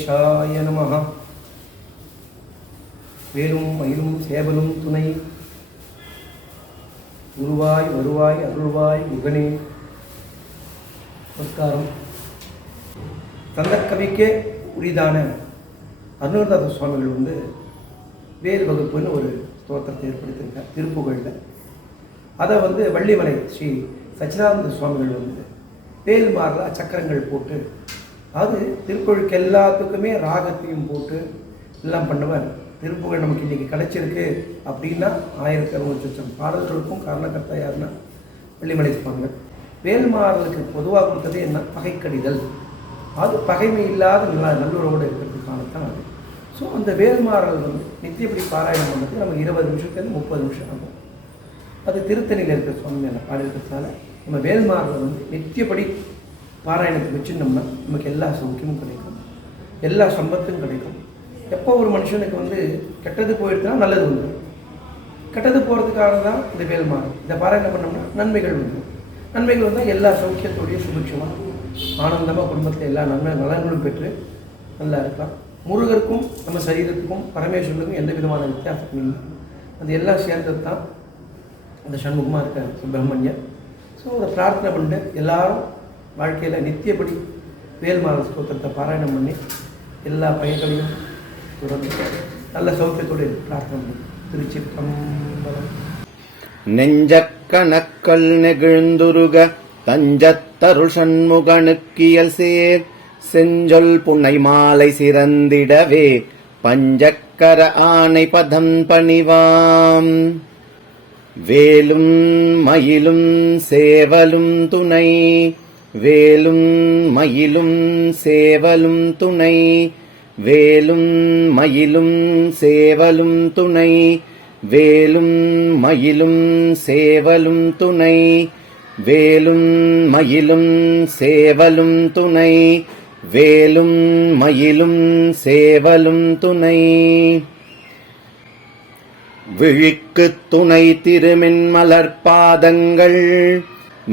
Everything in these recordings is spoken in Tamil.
கணேசாய நமஹ. வேலும் மயிலும் சேவலும் துணை, குருவாய் வருவாய் அருள்வாய் முகனே. நமஸ்காரம். கந்தக்கவிக்கே உரிதான அருணகிரிநாத சுவாமிகள் வேல் வகுப்புன்னு ஒரு ஸ்தோத்திரத்தை ஏற்படுத்தியிருக்கார் திருப்புகழில். அதை வள்ளிமலை ஸ்ரீ சச்சிதானந்த சுவாமிகள் வேல் மாறா சக்கரங்கள் போட்டு, அது திருப்புகழுக்கு எல்லாத்துக்குமே ராகத்தையும் போட்டு எல்லாம் பண்ணுவார். திருப்புகழ் நமக்கு இன்றைக்கி கிடைச்சிருக்கு அப்படின்னா 1600 பாடல்களுக்கும் காரணக்கர்த்தா யாருன்னா வள்ளிமலை சுவாமிகள். வேல்மாறலுக்கு பொதுவாக கொடுத்தது என்ன? பகைக்கடிதல். அது பகைமை இல்லாத நல்லுறவோடு இருக்கிறதுக்கானத்தான் அது. ஸோ அந்த வேல்மாறல் நித்தியப்படி பாராயணம் பண்ணுறது நமக்கு 20 நிமிஷத்துலேருந்து 30 நிமிஷம் ஆகும். அது திருத்தணியில் இருக்கிற சுவாமி மேலே பாடிருக்கிறதுனால நம்ம வேல்மாறல் நித்தியப்படி பாராயணத்தை வச்சுருந்தோம்னா நமக்கு எல்லா சௌக்கியமும் கிடைக்கும், எல்லா சம்பத்தும் கிடைக்கும். எப்போ ஒரு மனுஷனுக்கு கெட்டது போயிடுச்சுன்னா நல்லது வந்துடும். கெட்டது போகிறதுக்காக தான் இந்த வேல்மாறல். இதை பாராயணம் பண்ணோம்னா நன்மைகள் வந்துடும். நன்மைகள் வந்தால் எல்லா சௌக்கியத்தோடைய சுபிட்சமாக ஆனந்தமாக குடும்பத்தில் எல்லா நலன்களும் பெற்று நல்லா இருக்கலாம். முருகருக்கும் நம்ம சரீரத்துக்கும் பரமேஸ்வரனுக்கும் எந்த விதமான வித்தியாசமும் இல்லை. அது எல்லாம் சேர்ந்தது தான் அந்த சண்முகமாக இருக்க சுப்பிரமணியர். ஸோ அதை பிரார்த்தனை பண்ணிட்டு எல்லாரும் வாழ்க்கையில் நித்தியப்படி வேல்மாறல் ஸ்தோத்திரத்தை பாராயணம் பண்ணி எல்லா பயன்களையும் தொடர்ந்து நல்ல சௌக்கியத்தோடு பிரார்த்தனை பண்ணி திருச்சிற்றம்பலம். நெஞ்சக்கணக்கள் நெகிழ்ந்துருக தஞ்சத்தருள் சண்முகனுக்கியல் சேர் செஞ்சொல் புனை மாலை சிறந்திடவே பஞ்சக்கர ஆனை பதம் பணிவாம். வேலும் மயிலும் சேவலும் துணை, வேலும் மயிலும் சேவலும் துணை, வேலும் மயிலும் சேவலும் துணை, வேலும் மயிலும் சேவலும் துணை, வேலும் மயிலும் சேவலும் துணை, வேலும் மயிலும் சேவலும் துணை. விழிக்குத் துணை திருமென் மலர்பாதங்கள்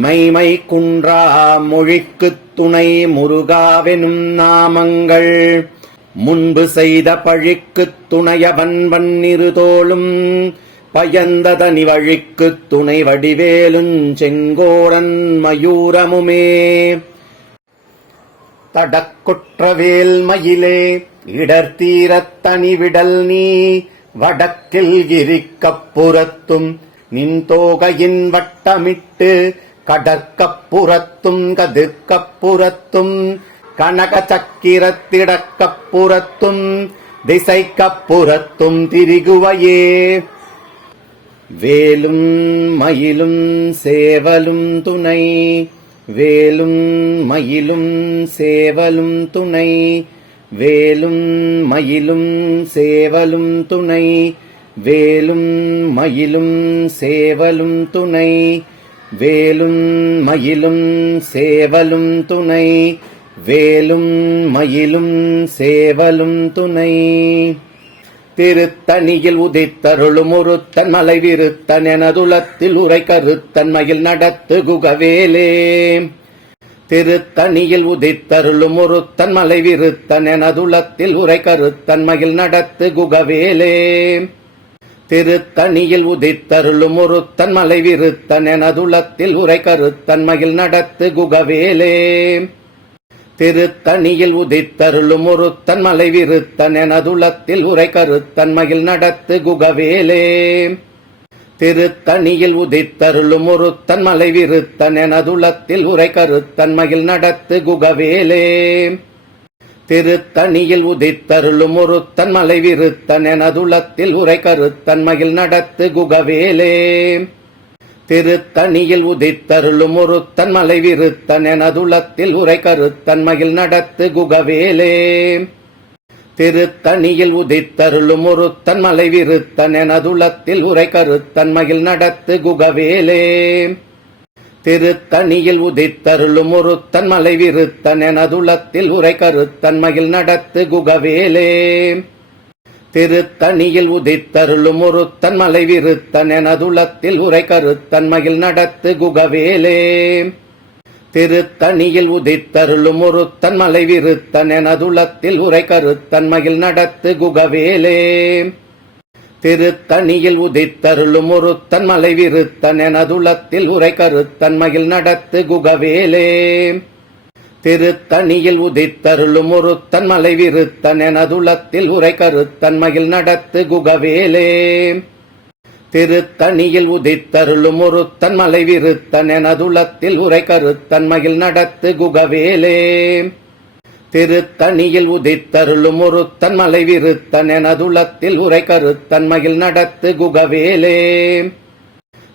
மைமை குன்றா மொழிக்குத் துணை முருகாவெனும் நாமங்கள் முன்பு செய்த பழிக்குத் துணையவன் வன்னிருதோளும் பயந்ததனி வழிக்குத் துணை வடிவேலுஞ் செங்கோடன் மயூரமுமே. தடக்குற்றவேல் மயிலே இடர்த்தீரத் தனிவிடல் நீ வடக்கில் கிரிக்கப்புறத்தும் நின் தோகையின் வட்டமிட்டு கடற்கப்புறத்தும் கதிர்க்கப்புறத்தும் கனக சக்கிரத்திடக்கப்புறத்தும் திசைக்கப்புறத்தும் திரிகுவையே. வேலும் மயிலும் சேவலும் துணை, வேலும் மயிலும் சேவலும் துணை, வேலும் மயிலும் சேவலும் துணை, வேலும் மயிலும் சேவலும் துணை, வேலும் மயிலும் சேவலும் துணை, வேலும் மயிலும் சேவலும் துணை. திருத்தணியில் உதித்தருளும் ஒருத்தன் மலை விருத்தன் எனதுளத்தில் உரை கருத்தன் மயில் நடத்து குகவேலே. திருத்தணியில் உதித்தருளும் ஒருத்தன் மலை விருத்தன் எனதுளத்தில் உரை கருத்தன் மயில் நடத்து குகவேலே. திருத்தணியில் உதித்தருளும் ஒருத்தன் மலை விருத்தன் எனதுளத்தில் உரை கருத்தன் மயில் நடத்து குகவேலே. திருத்தணியில் உதித்தருளும் ஒருத்தன் மலை விருத்தன் எனதுளத்தில் உரை கருத்தன் மயில் நடத்து குகவேலே. திருத்தணியில் உதித்தருளும் ஒருத்தன் மலை விருத்தன் எனதுளத்தில் உரை கருத்தன் மயில் நடத்து குகவேலே. திருத்தணியில் உதித்தருளும் ஒருத்தன் மலை விருத்தன் எனதுளத்தில் உரை கருத்தன் மயில் நடத்து குகவேலே. திருத்தணியில் உதித்தருளும் ஒருத்தன் மலை விருத்தன் எனதுளத்தில் உரை கருத்தன் மயில் நடத்து குகவேலே. திருத்தணியில் உதித்தருளும் ஒருத்தன் மலை விருத்தன் எனதுளத்தில் உரை கருத்தன் மயில் நடத்து குகவேலே. திருத்தணியில் உதித்தருளும் ஒருத்தன் மலை விருத்தன் எனதுளத்தில் உரை கருத்தன் மயில் நடத்து குகவேலே. திருத்தணியில் உதித்தருளும் ஒருத்தன் மலை விருத்தன் எனதுளத்தில் உரை கருத்தன் மயில் நடத்து குகவேலே. திருத்தணியில் உதித்தருளும் ஒருத்தன் மலை விருத்தன் எனதுளத்தில் உரை கருத்தன் மகிழ் நடத்து குகவேலே. திருத்தணியில் உதித்தருளும் ஒருத்தன் மலை விருத்தன் எனதுளத்தில் உரை கருத்தன் மகிழ் நடத்து குகவேலே. திருத்தணியில் உதித்தருளும் ஒருத்தன் மலை விருத்தன் எனதுளத்தில் உரை கருத்தன் மகிழ் நடத்து குகவேலே. திருத்தணியில் உதித்தருளும் ஒருத்தன் மலை விருத்தன் எனதுளத்தில் உரை கருத்தன் மகிழ் நடத்து குகவேலே. திருத்தணியில் உதித்தருளும் ஒருத்தன் மலை விருத்தன் எனதுளத்தில் உரை கருத்தன் மகிழ் நடத்து குகவேலே.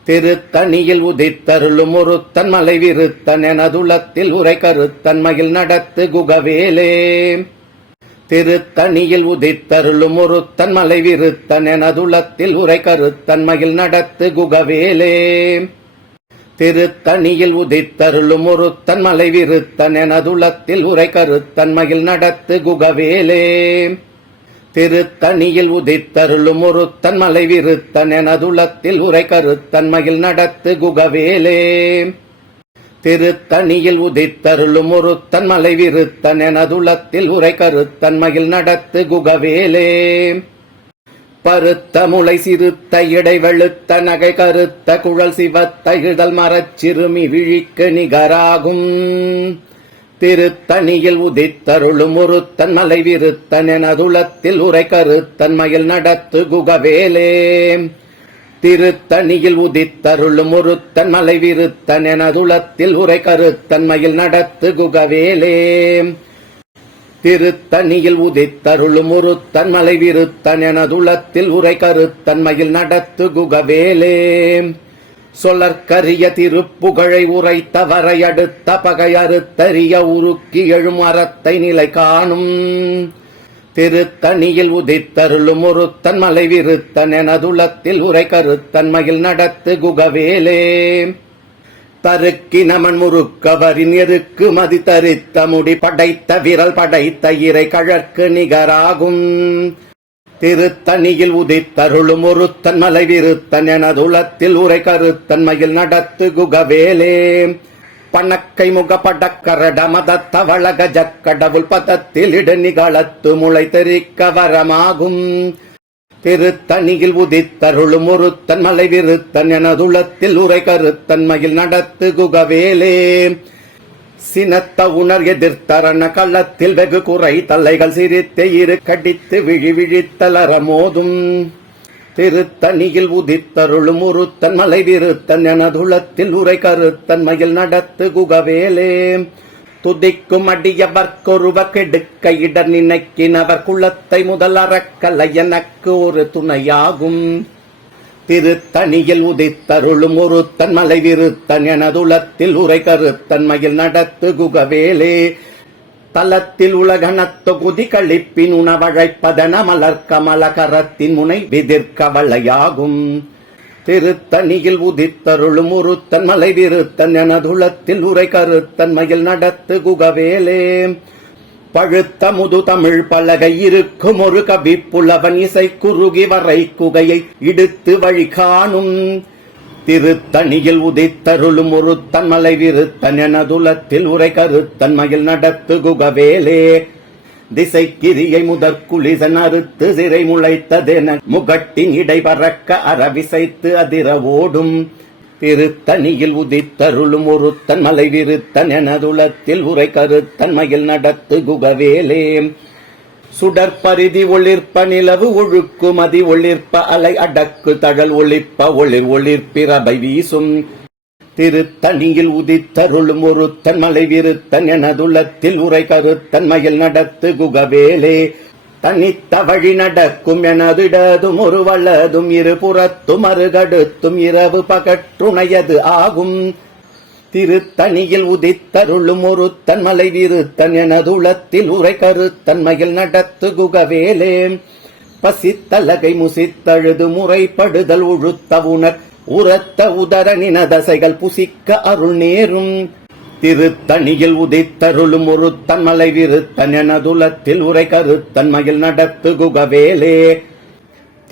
திருத்தணியில் உதித்தருளும் ஒருத்தன் மலை விருத்தன் எனதுளத்தில் உரை கருத்தன் மகிழ் நடத்து குகவேலே. திருத்தணியில் உதித்தருளும் ஒருத்தன் மலை விருத்தன் எனதுளத்தில் உரை கருத்தன் மகிழ் நடத்து குகவேலே. திருத்தணியில் உதித்தருளும் ஒருத்தன் மலை விருத்தன் எனதுளத்தில் உரை கருத்தன் மகிழ் நடத்து குகவேலே. திருத்தணியில் உதித்தருளும் ஒருத்தன் மலை விருத்தன் எனதுளத்தில் உரை கருத்தன் மகிழ் நடத்து குகவேலே. திருத்தணியில் உதித்தருளும் ஒருத்தன் மலை விருத்தன் எனதுளத்தில் உரை கருத்தன் மகிழ் நடத்து குகவேலே. பருத்த முளை சிறுத்த இடை வெளுத்த நகை கருத்த குழல் சிவத்த இடல் மரச் சிறுமி விழிக்கு நிகராகும். திருத்தணியில் உதித்தருளும் ஒருத்தன் மலை விருத்தன் எனதுளத்தில் உரை கருத்தன் மகிழ் நடத்து குகவேலே. திருத்தணியில் உதித்தருளும் ஒருத்தன் மலை விருத்தன் எனதுளத்தில் உரை கருத்தன் மகிழ் நடத்து குகவேலே. திருத்தணியில் உதித்தருளும் ஒருத்தன் மலை விருத்தன் எனதுளத்தில் உரை கருத்தன் மகிழ் நடத்து குகவேலே. சொல்லற்கரிய திருப்புகழை உரைத்த வரை அடுத்த பகை அறுத்தறிய உருக்கி எழும் அறத்தை நிலை காணும். திருத்தணியில் உதித்தருளும் ஒருத்தன் மலை விருத்தன் எனதுளத்தில் உரை கருத்தன் மகிழ் நடத்து குகவேலே. தருக்கி நமன் முறுக்கவரின் எருக்கு மதி தரித்த முடி படைத்த விரல் படைத்த இறை கழற்கு நிகராகும். திருத்தணியில் உதித்தருளும் ஒருத்தன் மலை விருத்தன் எனதுளத்தில் உரை கருத்தன் மகிழ் நடத்து குகவேலே. பணக்கை முக படக்கரட மதத்த வளக ஜக்கடவுள் பதத்தில் இடு நிகழத்து முளை தெரிக்க வரமாகும். திருத்தணியில் உதித்தருளும் ஒருத்தன் மலை விருத்தன் எனதுளத்தில் உரை கருத்தன் மகிழ் நடத்து குகவேலே. சினத்த உணர் எதிர்த்தரண கள்ளத்தில் வெகு குறை தலைகள் சிரித்து இரு கடித்து விழி விழித்தலர மோதும். திருத்தணியில் உதித்தருளும் ஒருத்தன் மலை விருத்தன் எனதுளத்தில் உரை கருத்தன் மகிழ் நடத்து குகவேலே. துதிக்கும் அடியவர்க்கொருவ கெடுக்க இடர் நினைக்கினவர் குலத்தை முதல் அறக்கலை எனக்கு ஒரு துணையாகும். திருத்தணியில் உதித்தருளும் ஒருத்தன் மலை விருத்தன் எனதுளத்தில் உரை கருத்தன் மகிழ் நடத்து குகவேலே. தலத்தில் உலகனத்து குதி கழிப்பின் உணவழைப்பதன மலர் கமல கரத்தின் முனை விதிர்க்க வளையாகும். திருத்தணியில் உதித்தருளும் ஒருத்தன் மலை விருத்தன் எனதுளத்தில் உரை கருத்தன் மகிழ் நடத்து குகவேலே. பழுத்த முது தமிழ் பலகை இருக்கும் ஒரு கவி புலவன் இசை குறுகி வரை குகையை இடுத்து வழி காணும். திருத்தணியில் உதித்தருளும் ஒருத்தன் மலை விருத்தன் எனதுளத்தில் உரை கருத்தன் மகிழ் நடத்து குகவேலே. திசைக்கிரியை முதற்குளிசன் அறுத்து சிறை முளைத்ததென முகட்டின் இடை பறக்க அறவிசைத்து அதிர ஓடும். திருத்தணியில் உதித்தருளும் ஒருத்தன் மலை விருத்தன் எனதுளத்தில் உரை கருத்தன் மகிழ் நடத்து குகவேலே. சுடற்பரிதி ஒளிர்ப்ப நிலவு ஒழுக்கு மதி ஒளிர்ப்ப அலை அடக்கு தழல் ஒளிப்ப ஒளிர் ஒளிர்ப்பிரபை வீசும். திருத்தணியில் உதித்தருளும் ஒருத்தன் மலை விருத்தன் எனதுளத்தில் உரை கருத்தன் மகிழ் நடத்து குகவேலே. தனித்த வழி நடக்கும் எனதிடதும் ஒரு வலதும் இருபுறத்தும் அருகடுத்தும் இரவு பகற்றுணையது ஆகும். திருத்தணியில் உதித்தருளும் ஒருத்தன் மலை விருத்தன் எனதுளத்தில் உரை கருத்தன் மகிழ் நடத்து குகவேலே. பசித்தலகை முசித்தழுது முறைப்படுதல் உழுத்த உணர் உரத்த உதர நினதசைகள் புசிக்க அருள் நேரும். திருத்தணியில் உதித்தருளும் ஒருத்தன் மலை விருத்தன் எனதுளத்தில் உரை கருத்தன் மகிழ் நடத்து குகவேலே.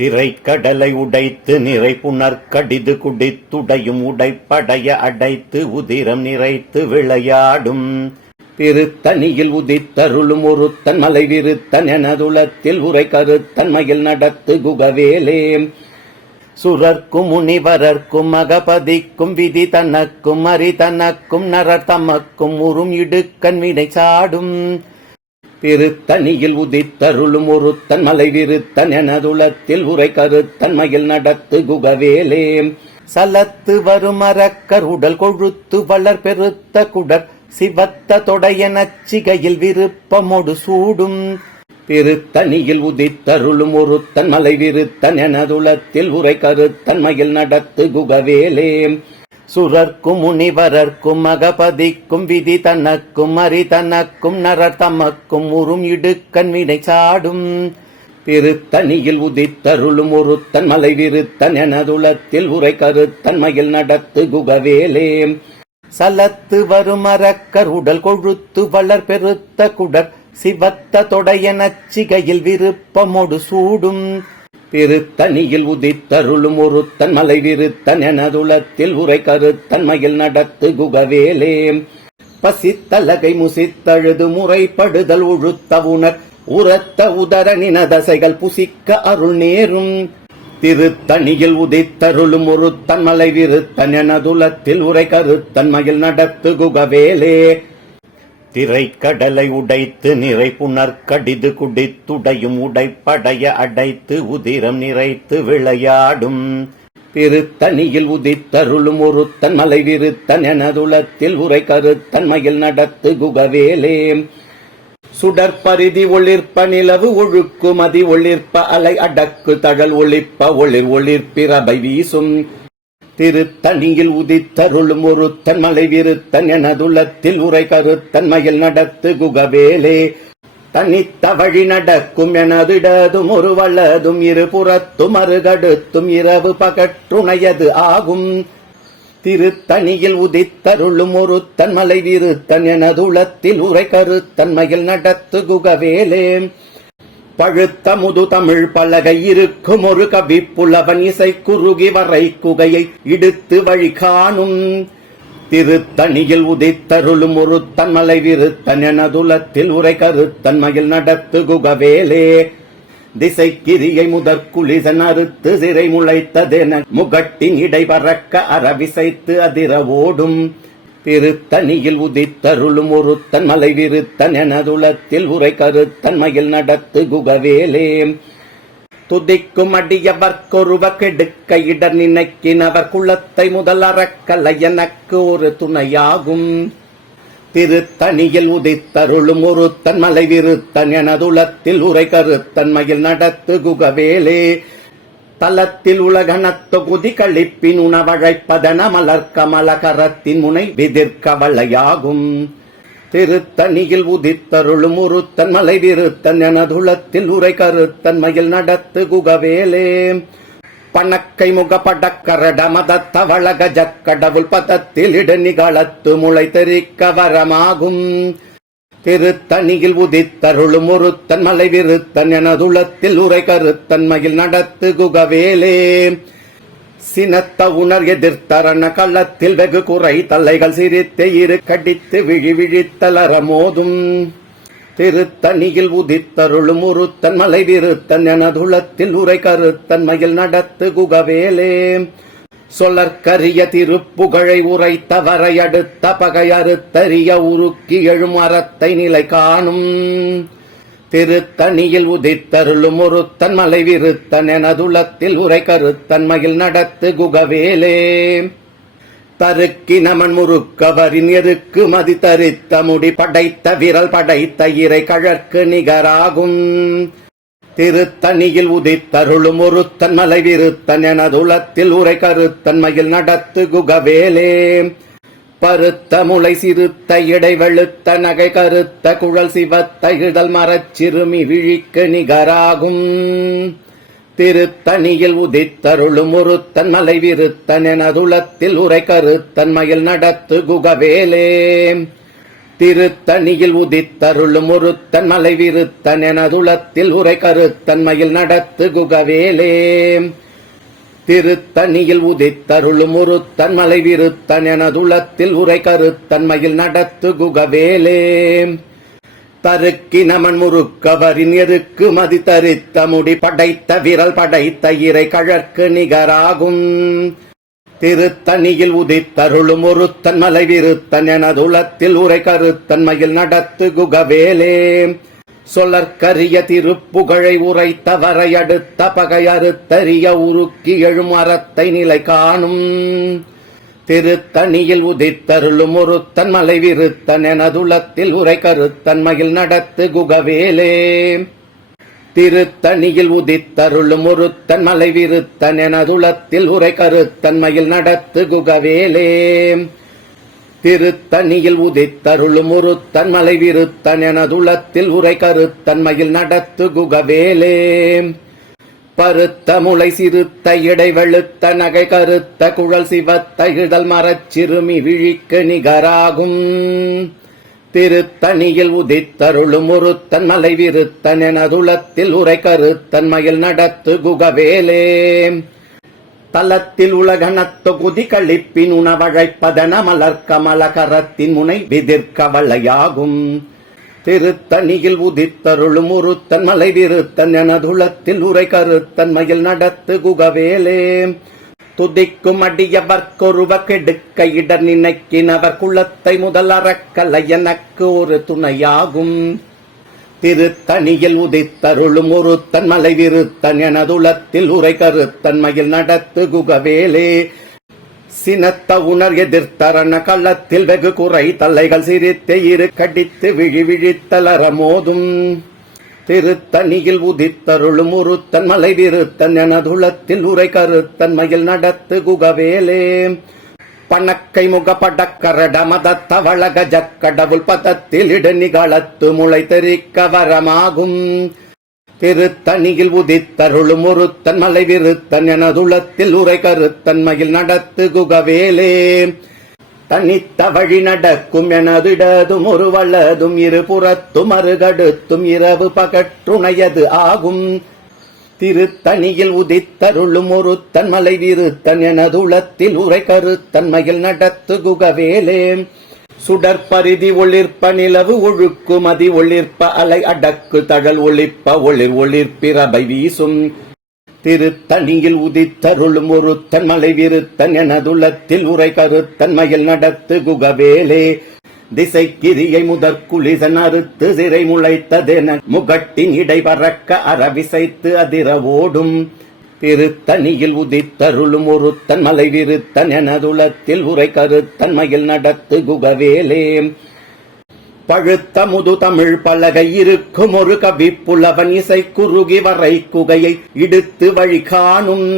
திரைக்கடலை உடைத்து நிறை புனர்கடிது குடித்துடையும் உடைப்படைய அடைத்து உதிரம் நிறைத்து விளையாடும் திருத்தணியில் உதித்தருளும் ஒருத்தன் மலை விருத்தன் எனதுளத்தில் உரை கருத்தன்மையில் நடத்து குகவேலே சுரர்க்கும் முனிவரர்க்கும் மகபதிக்கும் விதி தனக்கும் அரி தனக்கும் நரர் தமக்கும் உறும் இடுக்கண் வினை சாடும் திருத்தணியில் உதித்தருளும் ஒருத்தன் மலை விருத்தன் எனதுளத்தில் உரை கருத்தன்மையில் நடத்து குகவேலே சலத்து வரும் அரக்கர் உடல் கொழுத்து வளர் பெருத்த குடர் சிவத்த தொடைய நச்சிகையில் விருப்பமோடு சூடும் திருத்தணியில் உதித்தருளும் ஒருத்தன் மலை விருத்தன் எனதுளத்தில் உரை கருத்தன்மையில் நடத்து குகவேலே சுரர்க்கும் முனிவரர்க்கும் மகபதிக்கும் விதி தனக்கும் அரி தனக்கும் நரர் தமக்கும் உறும் இடுக்கண் வினை சாடும் திருத்தணியில் உதித்தருளும் ஒருத்தன் மலை விருத்தன் எனதுளத்தில் உரை கருத்தன்மையில் நடத்து குகவேலே சலத்து வரும் அரக்கர் உடல் கொழுத்து வளர் பெருத்த குடர் சிவத்த தொடைய நச்சிகையில் விருப்பமோடு சூடும் திருத்தணியில் உதித்தருளும் ஒருத்தன் மலை விருத்தன் எனதுளத்தில் உரை கருத்தன்மையில் நடத்து குகவேலே பசித்தலகை முசித்தழுது முறைப்படுதல் உழுத்த உணர் உரத்த உதர நினதசைகள் புசிக்க அருள் நேரும் திருத்தணியில் உதித்தருளும் ஒருத்தன் மலை விருத்தன் எனதுளத்தில் உரை கருத்தன்மையில் நடத்து குகவேலே திரைக்கடலை உடைத்து நிறை புனர்கடிது குடித்துடையும் உடைப்படைய அடைத்து உதிரம் நிறைத்து விளையாடும் திருத்தணியில் உதித்தருளும் ஒருத்தன் மலை விருத்தன் எனதுளத்தில் உரை கருத்தன்மையில் நடத்து குகவேலே சுடற்பரிதி ஒளிர்ப்ப நிலவு ஒழுக்கு மதி ஒளிர்ப்ப அலை அடக்கு தழல் ஒளிப்ப ஒளிர் ஒளிர்ப்பிரபை வீசும் திருத்தணியில் உதித்தருளும் ஒருத்தன் மலை விருத்தன் எனதுளத்தில் உரை கருத்தன்மையில் நடத்து குகவேலே தனித்த வழி நடக்கும் எனதிடதும் ஒரு வலதும் இருபுறத்தும் அருகடுத்தும் இரவு பகற்றுணையது ஆகும் திருத்தணியில் உதித்தருளும் ஒருத்தன் மலை விருத்தன் எனதுளத்தில் உரை கருத்தன்மையில் நடத்து குகவேலே பழுத்த முது தமிழ் பலகை இருக்கும் ஒரு கவி புலவன் இசை குறுகி வரை குகையை இடுத்து வழி காணும் திருத்தணியில் உதித்தருளும் ஒருத்தன் மலை விருத்தன் எனதுளத்தில் உரை கருத்தன்மையில் நடத்து குகவேலே திசைக்கிரியை முதற்குளிசன் அறுத்து சிறை முளைத்ததென முகட்டின் இடை பறக்க அறவிசைத்து அதிர ஓடும் திருத்தணியில் உதித்தருளும் ஒருத்தன் மலை விருத்தன் எனதுளத்தில் உரை கருத்தன்மையில் நடத்து குகவேலே துதிக்கும் அடியவர்க்கொருவ கெடுக்க இடர் நினைக்கினவர் குலத்தை முதல் அறக்கலை எனக்கு ஒரு துணையாகும் திருத்தணியில் உதித்தருளும் ஒருத்தன் மலை விருத்தன் எனதுளத்தில் உரை கருத்தன்மையில் நடத்து குகவேலே தலத்தில் உலகனத் தொகுதி கழிப்பின் உணவழைப்பதன மலர் கமல கரத்தின் முனை விதிர்க்க வளையாகும் திருத்தணியில் உதித்தருளும் ஒருத்தன் மலை விருத்தன் எனதுளத்தில் உரை கருத்தன்மையில் நடத்து குகவேலே பணக்கை முகப்படக்கரட மதத்த வளக ஜக்கடவுள் பதத்தில் இட நிகழத்து முளை தெரிக்க வரமாகும் திருத்தணியில் உதித்தருளும் ஒருத்தன் மலை விருத்தன் எனதுளத்தில் உரை கருத்தன்மையில் நடத்து குகவேலே சினத்த உணர் எதிர்த்தரண களத்தில் வெகு குறை தலைகள் சிரித்து இரு கடித்து விழி விழித்தலர மோதும் திருத்தணியில் உதித்தருளும் ஒருத்தன் மலை விருத்தன் எனதுளத்தில் உரை கருத்தன்மையில் நடத்து குகவேலே சொல்லற்கரிய திருப்புகழை உரைத்த வரை அடுத்த பகை அறுத்தறிய உருக்கி எழும் அறத்தை நிலை காணும் திருத்தணியில் உதித்தருளும் ஒருத்தன் மலை விருத்தன் எனதுளத்தில் உரை கருத்தன்மையில் நடத்து குகவேலே தருக்கி நமன் முறுக்கவரின் எருக்கு மதி தரித்த முடி படைத்த விரல் படைத்த இறை கழற்கு நிகராகும் திருத்தணியில் உதித்தருளும் ஒருத்தன் மலை விருத்தன் எனதுளத்தில் உரை கருத்தன்மையில் நடத்து குகவேலே பருத்த முளை சிறுத்த இடை வெளுத்த நகை கருத்த குழல் சிவத்த இடல் மரச்சிறுமி விழிக்கு நிகராகும் திருத்தணியில் உதித்தருளும் ஒருத்தன் மலை விருத்தன் எனதுளத்தில் உரை கருத்தன்மையில் நடத்து குகவேலே திருத்தணியில் உதித்தருளும் ஒருத்தன் மலை விருத்தன் எனதுளத்தில் உரை கருத்தன்மையில் நடத்து குகவேலே. திருத்தணியில் உதித்தருளும் ஒருத்தன் மலை விருத்தன் எனதுளத்தில் உரை கருத்தன்மையில் நடத்து குகவேலே. தருக்கினமன் முறுக்கவரின் எருக்கு மதி தரித்த முடி படைத்த விரல் படைத்த இறை கழற்கு நிகராகும். திருத்தணியில் உதித்தருளும் ஒருத்தன் மலை விருத்தன் எனதுளத்தில் உரை கருத்தன்மையில் நடத்து குகவேலே. சொல்லற்கரிய திருப்புகழை உரைத்த வரையடுத்த பகை அறுத்தறிய உருக்கி எழும் அறத்தை நிலை காணும். திருத்தணியில் உதித்தருளும் ஒருத்தன் மலை விருத்தன் எனதுளத்தில் உரை கருத்தன்மையில் நடத்து குகவேலே. திருத்தணியில் உதித்தருளும் ஒருத்தன் மலை விருத்தன் எனதுளத்தில் உரை கருத்தன்மையில் நடத்து குகவேலே. திருத்தணியில் உதித்தருளும் ஒருத்தன் மலை விருத்தன் எனதுளத்தில் உரை கருத்தன்மையில் நடத்து குகவேலே. பருத்த முளை சிறுத்த இடை வெளுத்த நகை கருத்த குழல் சிவத்த இதழ் மரச்சிறுமி விழிக்கு நிகராகும். திருத்தணியில் உதித்தருளும் ஒருத்தன் மலை விருத்தன் எனதுளத்தில் உரை கருத்தன்மையில் நடத்து குகவேலே. தலத்தில் உலகனத்து குதி கழிப்பின் உணவழைப்பதன மலர் கமல கரத்தின் முனை விதிர்க்க வளையாகும். திருத்தணியில் உதித்தருளும் ஒருத்தன் மலை விருத்தன் எனதுளத்தில் உரை கருத்தன்மையில் நடத்து குகவேலே. துதிக்கும் அடியவர்க்கொருவ கெடுக்க இடர் நினைக்கினவர் குலத்தை முதல் அறக்கலை எனக்கு ஒரு துணையாகும். திருத்தணியில் உதித்தருளும் ஒருத்தன் மலை விருத்தன் எனதுளத்தில் உரை கருத்தன்மையில் நடத்து குகவேலே. சினத்த உணர் எதிர்த்தரண களத்தில் வெகு குறை தலைகள் சிரித்து இரு கடித்து விழி விழித்தலர மோதும். திருத்தணியில் உதித்தருளும் ஒருத்தன் மலை விருத்தன் எனதுளத்தில் உரை கருத்தன்மையில் நடத்து குகவேலே. பணக்கை முகப்படக்கரட மதத்த வளக ஜக்கடவுள் பதத்தில் இடு நிகழத்து முளை தெரிக்க வரமாகும். திருத்தணியில் உதித்தருளும் ஒருத்தன் மலை விருத்தன் எனதுளத்தில் உரை கருத்தன்மையில் நடத்து குகவேலே. தனித்த வழி நடக்கும் எனதிடதும் ஒரு வலதும் இருபுறத்தும் அருகடுத்தும் இரவு பகற்றுணையது ஆகும். திருத்தணியில் உதித்தருளும் ஒருத்தன் மலை விருத்தன் எனதுளத்தில் உரை கருத்தன்மையில் நடத்து குகவேலே. சுடற்பரிதி ஒளிர்ப்ப நிலவு ஒழுக்கு மதி ஒளிர்ப்ப அலை அடக்கு தழல் ஒளிப்ப ஒளிர் ஒளிர்ப்பிரபை வீசும். திருத்தணியில் உதித்தருளும் ஒருத்தன் மலை விருத்தன் எனதுளத்தில் உரை கருத்தன்மையில் நடத்து குகவேலே. திசைக்கிரியை முதற்குளிசன் அறுத்து சிறை முளைத்ததென முகட்டின் இடை பறக்க அறவிசைத்து அதிர ஓடும். திருத்தணியில் உதித்தருளும் ஒருத்தன் மலை விருத்தன் எனதுளத்தில் உரை கருத்தன்மையில் நடத்து குகவேலே. பழுத்த முது தமிழ் பலகை இருக்கும் ஒரு கவி புலவன் இசை குறுகி வரை குகையை இடுத்து வழி காணும்.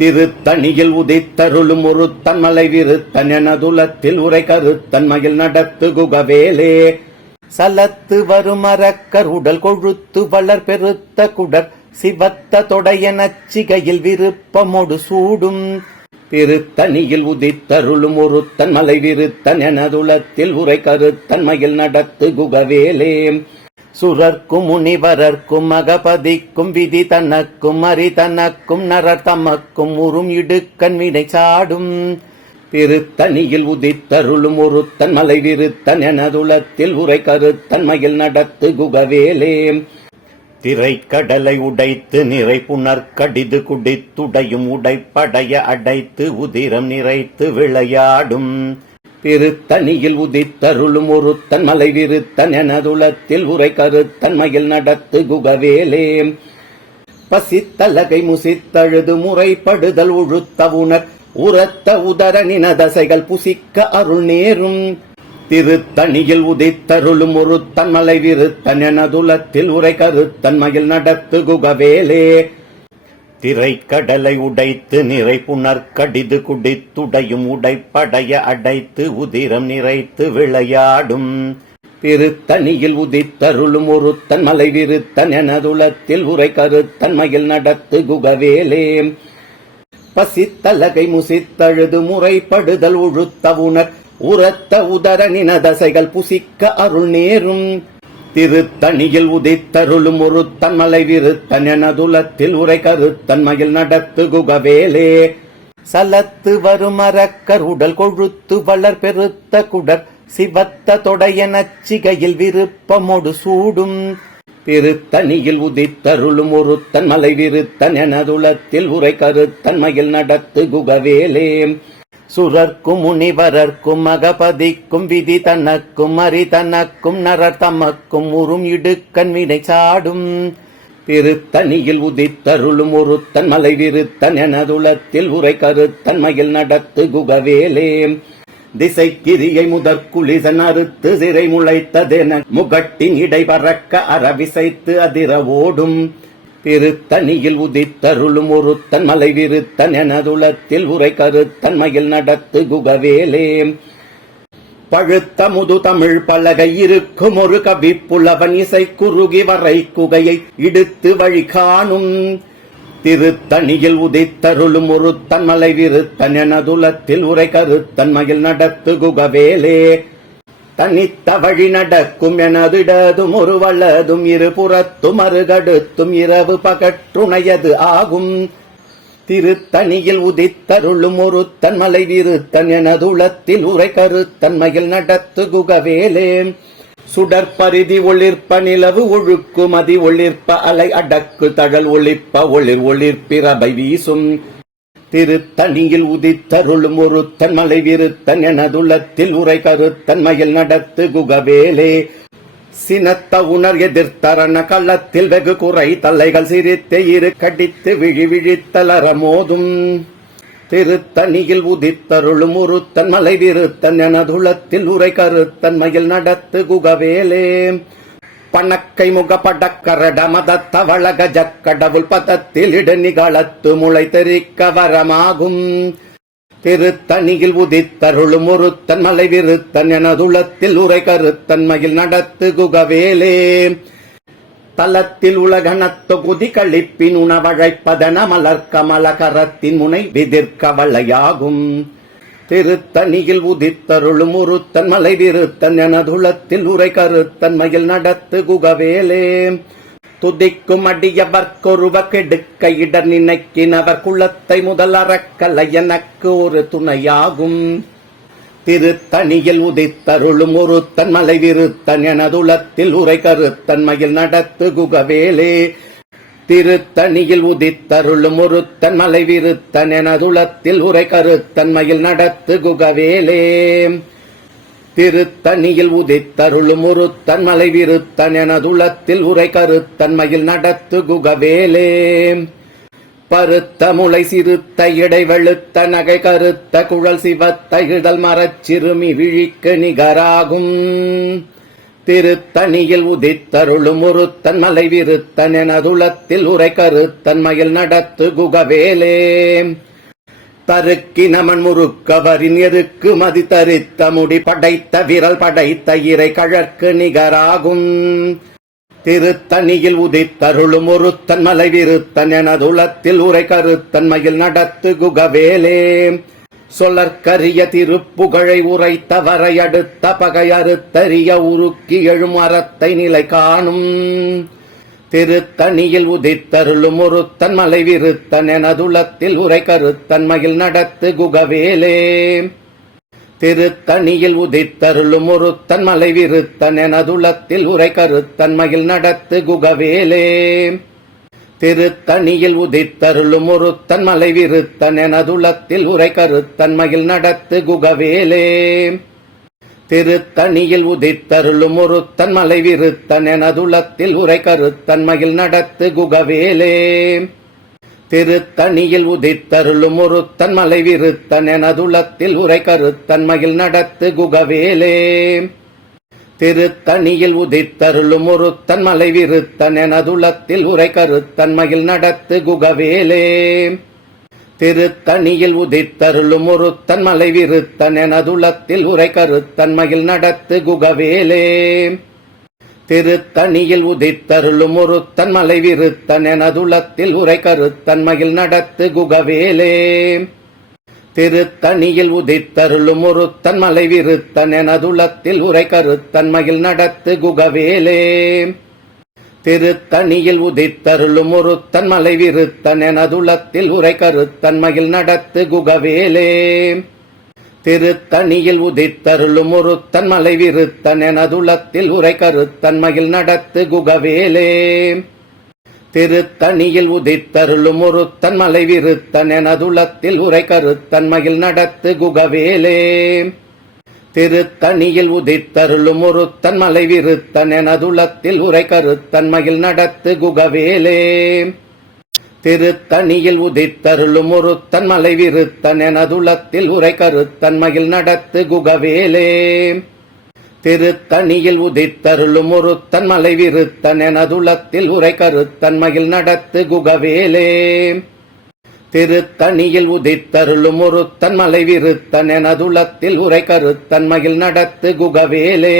திருத்தணியில் உதித்தருளும் ஒருத்தன் மலை விருத்தன் எனதுளத்தில் உரை கருத்தன்மையில் நடத்து குகவேலே. சலத்து வரும் அரக்கர் உடல் கொழுத்து வளர் பெருத்த குடர் சிவத்த தொடைய நச்சிகையில் விருப்பமொடு சூடும். திருத்தணியில் உதித்தருளும் ஒருத்தன் மலை விருத்தன் எனதுளத்தில் உரை கருத்தன்மையில் நடத்து குகவேலே. சுரர்க்கும் முனிவரர்க்கும் மகபதிக்கும் விதி தனக்கும் அரி தனக்கும் நரர் தமக்கும் உறும் இடுக்கண் வினை சாடும். திருத்தணியில் உதித்தருளும் ஒருத்தன் மலை விருத்தன் எனதுளத்தில் உரை கருத்தன்மையில் நடத்து குகவேலே. திரைக்கடலை உடைத்து நிறை புணர் கடிது குடித்துடையும் உடைப்படைய அடைத்து உதிரம் நிறைத்து விளையாடும். திருத்தணியில் உதித்தருளும் ஒருத்தன் மலை விருத்தன் எனதுளத்தில் உரை கருத்தன்மையில் நடத்து குகவேலே. பசித்தலகை முசித்தழுது முறைப்படுதல் உழுத்த உணர் உரத்த உதர நினதசைகள் புசிக்க அருள் நேரும். திருத்தணியில் உதித்தருளும் ஒருத்தன் மலை விருத்தன் எனதுளத்தில் உரை கருத்தன்மையில் நடத்து குகவேலே. திரைக்கடலை உடைத்து நிறை புணர் கடிது குடித்துடையும் உடைப்படைய அடைத்து உதிரம் நிறைத்து விளையாடும். திருத்தணியில் உதித்தருளும் ஒருத்தன் மலை விருத்தன் எனதுளத்தில் உரை கருத்தன்மையில் நடத்து குகவேலே. பசித்தலகை முசித்தழுது முறைப்படுதல் உழுத்த உணர் உரத்த உதர நினதசைகள் புசிக்க அருள் நேரும். திருத்தணியில் உதித்தருளும் ஒரு தன்மலை விருத்தன் எனதுலத்தில் உரை கருத்தன்மையில் நடத்து குகவேலே. சலத்து வரும் அரக்கர் உடல் கொழுத்து வளர் பெருத்த குடர் சிவத்த தொடைய நச்சிகையில் விருப்பமோடு சூடும். திருத்தணியில் உதித்தருளும் ஒரு தன்மலை விருத்தன் எனதுலத்தில் உரை கருத்தன்மையில் நடத்து குகவேலே. சுரர்க்கும் முனிவரர்க்கும் மகபதிக்கும் விதி தனக்கும் அரி தனக்கும் நரர் தமக்கும் உறும் இடுக்கண் வினை சாடும். திருத்தணியில் உதித்தருளும் ஒருத்தன் மலை விருத்தன் எனதுலத்தில் உரை கருத்தன்மையில் நடத்து குகவேலே. திசைக்கிரியை முதற்குளிசன் அறுத்து சிறை முளைத்ததென முகட்டின் இடை பறக்க அறவிசைத்து அதிர ஓடும். திருத்தணியில் உதித்தருளும் ஒருத்தன் மலை விருத்தன் எனதுலத்தில் உரை கருத்தன்மையில் நடத்து குகவேலே. பழுத்த முது தமிழ் பலகை இருக்கும் ஒரு கவி புலவன் இசை குறுகி வரை குகையை இடுத்து வழி காணும். திருத்தணியில் உதித்தருளும் ஒருத்தன் மலை விருத்தன் எனதுலத்தில் உரை கருத்தன்மையில் நடத்து குகவேலே. தனித்த வழி நடக்கும் எனதிடதும் ஒரு வலதும் இருபுறத்தும் அருகடுத்தும் இரவு பகற்றுணையது ஆகும். திருத்தணியில் உதித்தருளும் ஒருத்தன் மலை விருத்தன் எனதுலத்தில் உரை கருத்தன்மையில் நடத்து குகவேலே. சுடற்பரிதி ஒளிர்ப்ப நிலவு ஒழுக்கு மதி ஒளிர்ப்ப அலை அடக்கு தழல் ஒளிப்ப ஒளிர் ஒளிர்ப்பிரபை வீசும். திருத்தணியில் உதித்தருளும் ஒருத்தன் மலை விருத்தன் எனதுலத்தில் உரை கருத்தன்மையில் நடத்து குகவேலே. சினத்த உணர் எதிர்த்தரண களத்தில் வெகு குறை தலைகள் சிரித்து இரு கடித்து விழி விழித்தலர மோதும். திருத்தணியில் உதித்தருளும் ஒருத்தன் மலை விருத்தன் எனதுலத்தில் உரை கருத்தன்மையில் நடத்து குகவேலே. பணக்கை முக படக்கரட மதத்த வளக ஜக்கடவுள் பதத்தில் இடு நிகழத்து முளை தெரிக்க வரமாகும். திருத்தணியில் உதித்தருளும் ஒருத்தன் மலை விருத்தன் எனதுலத்தில் உரை கருத்தன்மையில் நடத்து குகவேலே. தலத்தில் உலகனத்து குதி கழிப்பின் உணவழைப்பதன மலர் கமல கரத்தின் முனை விதிர்க்க வளையாகும். திருத்தணியில் உதித்தருளும் ஒருத்தன் மலை விருத்தன் எனதுலத்தில் உரை கருத்தன்மையில் நடத்து குகவேலே. துதிக்கும் அடியவர்க்கொருவ கெடுக்க இடர் நினைக்கினவர் குலத்தை முதல் அறக்கலை எனக்கு ஒரு துணையாகும். திருத்தணியில் உதித்தருளும் ஒருத்தன் மலை விருத்தன் எனதுலத்தில் உரை கருத்தன்மையில் நடத்து குகவேலே. திருத்தணியில் உதித்தருளும் ஒருத்தன் மலை விருத்தன் எனதுலத்தில் உரை கருத்தன்மையில் நடத்து குகவேலே. திருத்தணியில் உதித்தருளும் ஒருத்தன் மலை விருத்தன் எனதுலத்தில் உரை கருத்தன்மையில் நடத்து குகவேலே. பருத்த முளை சிறுத்த இடை வெளுத்த நகை கருத்த குழல் சிவத்த இடல் மரச்சிறுமி விழிக்கு நிகராகும். திருத்தணியில் உதித்தருளும் ஒருத்தன் மலை விருத்தன் எனதுலத்தில் உரை கருத்தன்மையில் நடத்து குகவேலே. தருக்கி நமன் முறுக்கவரின் எருக்கு மதி தரித்த முடி படைத்த விரல் படைத்த இறை கழற்கு நிகராகும். திருத்தணியில் உதித்தருளும் ஒருத்தன் மலை விருத்தன் எனதுலத்தில் உரை கருத்தன்மையில் நடத்து குகவேலே. சொல்லற்கரிய திருப்புகழை உரைத்த வரை அடுத்த பகை அறுத்தறிய உருக்கி எழும் அறத்தை நிலை காணும். திருத்தணியில் உதித்தருளும் ஒருத்தன் மலை விருத்தன் எனதுலத்தில் உரை கருத்தன்மையில் நடத்து குகவேலே. திருத்தணியில் உதித்தருளும் ஒருத்தன் மலை விருத்தன் எனதுலத்தில் உரை கருத்தன்மையில் நடத்து குகவேலே. திருத்தணியில் உதித்தருளும் ஒருத்தன் மலை விருத்தன் எனதுலத்தில் உரை கருத்தன்மையில் நடத்து குகவேலே. திருத்தணியில் உதித்தருளும் ஒருத்தன் மலை விருத்தன் எனதுலத்தில் உரை கருத்தன்மையில் நடத்து குகவேலே. திருத்தணியில் உதித்தருளும் ஒருத்தன் மலை விருத்தன் எனதுலத்தில் உரை கருத்தன்மையில் நடத்து குகவேலே. திருத்தணியில் உதித்தருளும் ஒருத்தன் மலை விருத்தன் எனதுலத்தில் உரை கருத்தன்மையில் நடத்து குகவேலே. திருத்தணியில் உதித்தருளும் ஒருத்தன் மலை விருத்தன் எனதுலத்தில் உரை கருத்தன்மையில் நடத்து குகவேலே. திருத்தணியில் உதித்தருளும் ஒருத்தன் மலை விருத்தன் எனதுலத்தில் உரை கருத்தன்மையில் நடத்து குகவேலே. திருத்தணியில் உதித்தருளும் ஒருத்தன் மலை விருத்தன் எனதுளத்தில் உரை கருத்தன் மகிழ் நடத்து குகவேலே. திருத்தணியில் உதித்தருளும் ஒருத்தன் மலை விருத்தன் எனதுளத்தில் உரை கருத்தன் மகிழ் நடத்து குகவேலே. திருத்தணியில் உதித்தருளும் ஒருத்தன் மலை விருத்தன் எனதுளத்தில் உரை கருத்தன் மகிழ் நடத்து குகவேலே. திருத்தணியில் உதித்தருளும் ஒருத்தன் மலை விருத்தன் எனதுளத்தில் உரை கருத்தன் மகிழ் நடத்து குகவேலே. திருத்தணியில் உதித்தருளும் ஒருத்தன் மலை விருத்தன் எனதுளத்தில் உரை கருத்தன் மகிழ் நடத்து குகவேலே. திருத்தணியில் உதித்தருளும் ஒருத்தன் மலை விருத்தன் எனதுளத்தில் உரை கருத்தன் மகிழ் நடத்து குகவேலே. திருத்தணியில் உதித்தருளும் ஒருத்தன் மலை விருத்தன் எனதுளத்தில் உரை கருத்தன் மகிழ் நடத்து குகவேலே. திருத்தணியில் உதித்தருளும் ஒருத்தன் மலை விருத்தன் எனதுளத்தில் உரை கருத்தன் மகிழ் நடத்து குகவேலே.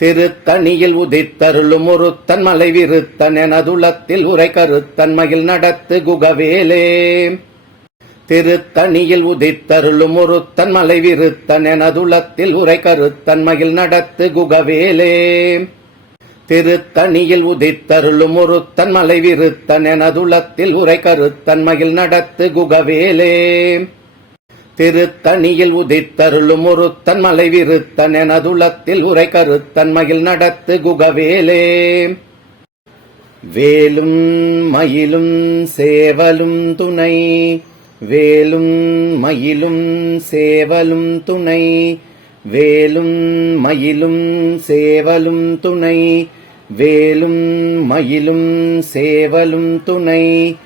திருத்தணியில் உதித்தருளும் ஒருத்தன் மலை விருத்தன் எனதுளத்தில் உரை கருத்தன் மகிழ் நடத்து குகவேலே. திருத்தணியில் உதித்தருளும் ஒருத்தன் மலை விருத்தன் எனதுளத்தில் உரை கருத்தன் மகிழ் நடத்து குகவேலே. திருத்தணியில் உதித்தருளும் ஒருத்தன் மலை விருத்தன் எனதுளத்தில் உரை கருத்தன் மகிழ் நடத்து குகவேலே. திருத்தணியில் உதித்தருளும் ஒருத்தன் மலை விருத்தன் எனதுளத்தில் உரை கருத்தன் மகிழ் நடத்து குகவேலே. வேலும் மயிலும் சேவலும் துணை, வேலும் மயிலும் சேவலும் துணை, வேலும் மயிலும் சேவலும் துணை, வேலும் மயிலும் சேவலும் துணை,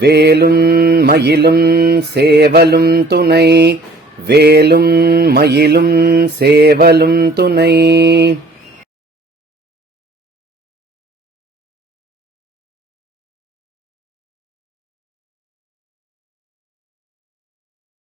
வேலும் மயிலும் சேவலும் துணை, வேலும் மயிலும் சேவலும் துணை.